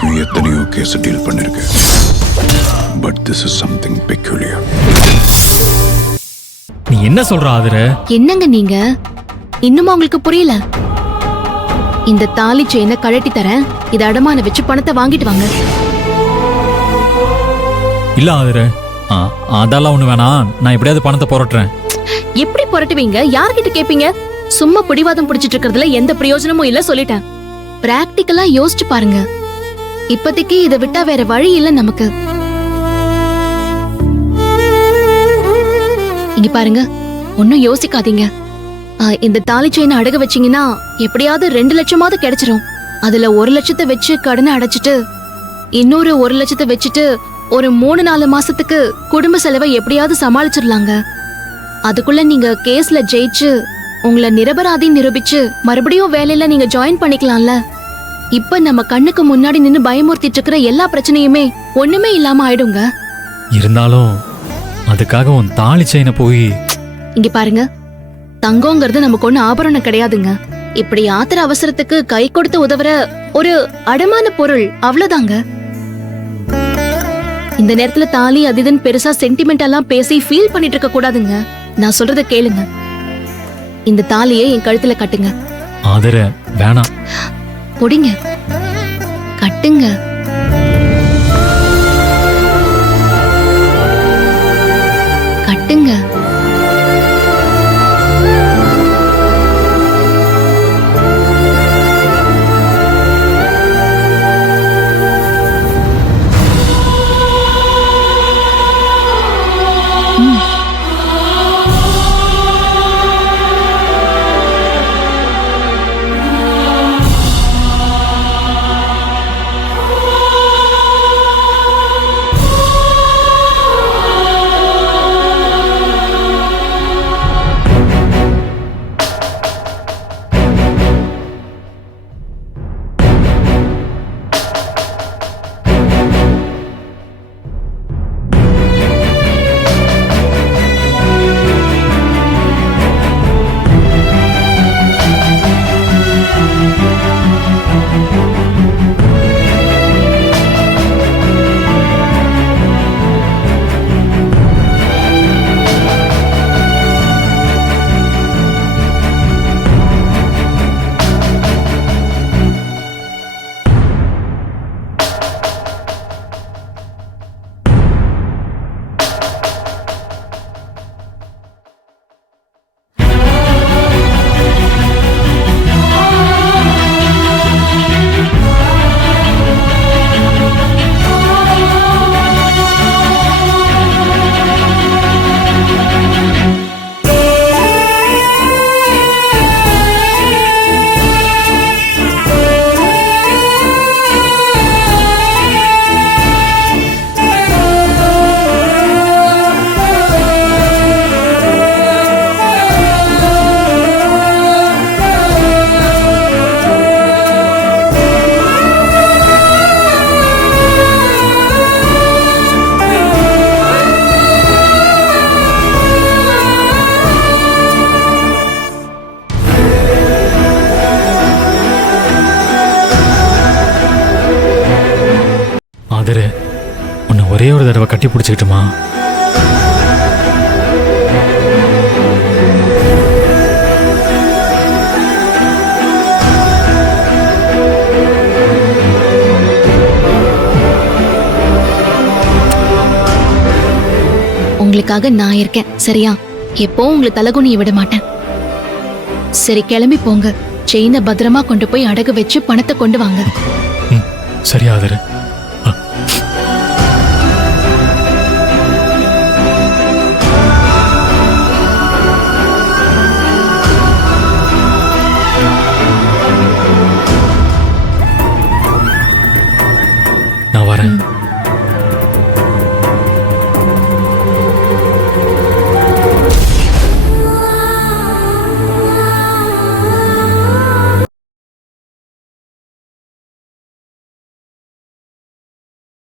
வரைக்கும் எத்தனையோ case deal பண்ணிருக்கேன். But this is something peculiar. நீ என்ன சொல்ற ஆதிர? என்னங்க நீங்க இன்னுமா உங்களுக்கு புரியல? இந்த தாலி செயினை கழட்டி தரேன், இத அடமான வச்சு பணத்தை வாங்கிட்டு வாங்க. இல்ல ஆதிர, அதெல்லாம் ஒண்ணு வேணாம். நான் எப்படியாவது பணத்தை புரட்டுறேன். எப்படி புரட்டுவீங்க? யார்கிட்ட கேப்பீங்க? சும்மா பிடிவாதம் பிடிச்சிட்டு இருக்கிறதுல எந்த பிரயோஜனமும் இல்ல சொல்லிட்டேன். பிராக்டிக்கலா யோசிச்சு பாருங்க. இப்போதைக்கு இதை விட்டா வேற வழி இல்ல நமக்கு. இங்க பாருங்க, ஒன்னும் யோசிக்காதீங்க. இந்த தாலி செயினை அடக வச்சீங்கன்னா எப்படியாவது 2 லட்சமாவது கிடைச்சிரும். அதுல 1 லட்சத்தை வச்சு கடனை அடைச்சிட்டு இன்னொரு 1 லட்சத்தை வச்சுட்டு ஒரு 3-4 மாசத்துக்கு குடும்ப செலவை எப்படியாவது சமாளிச்சிடலாங்க. அதுக்குள்ள நீங்க கேஸ்ல ஜெயிச்சு உங்களை நிரபராதி நிரூபிச்சு மறுபடியும் வேலையில நீங்க ஜாயின் பண்ணிக்கலாம்ல. இப்ப நம்ம கண்ணுக்கு முன்னாடி நின்னு பயமுறுத்திட்டு இருக்கிற எல்லா பிரச்சனையுமே ஒண்ணுமே இல்லாம ஆயிடுங்க. இருந்தாலும் அதுக்காக உன் தாலி செயினை போய்... இங்க பாருங்க, தங்கங்கிறது நமக்கு ஒண்ணு ஆபரணம் கிடையாதுங்க. இப்படி ஆத்திர அவசரத்துக்கு கை கொடுத்து உதவுற ஒரு அடமான பொருள், அவ்வளவுதாங்க. இந்த நேரத்துல தாலி அதுன்னு பெருசா சென்டிமெண்ட் எல்லாம் பேசி ஃபீல் பண்ணிட்டு இருக்க கூடாதுங்க. நான் சொல்றத கேளுங்க. இந்த தாலியை என் கழுத்துல கட்டுங்க. ஆதிர, வேணாம். பொடிங்க, கட்டுங்க. கட்டுங்க. உன்னை ஒரே ஒரு தடவை கட்டி பிடிச்சிக்கிட்டுமா? உங்களுக்காக நான் இருக்கேன், சரியா? எப்போ உங்களை தலகுனிய விட மாட்டேன். சரி, கிளம்பி போங்க. செயினை பத்திரமா கொண்டு போய் அடகு வச்சு பணத்தை கொண்டு வாங்க. சரியா ஆதிர?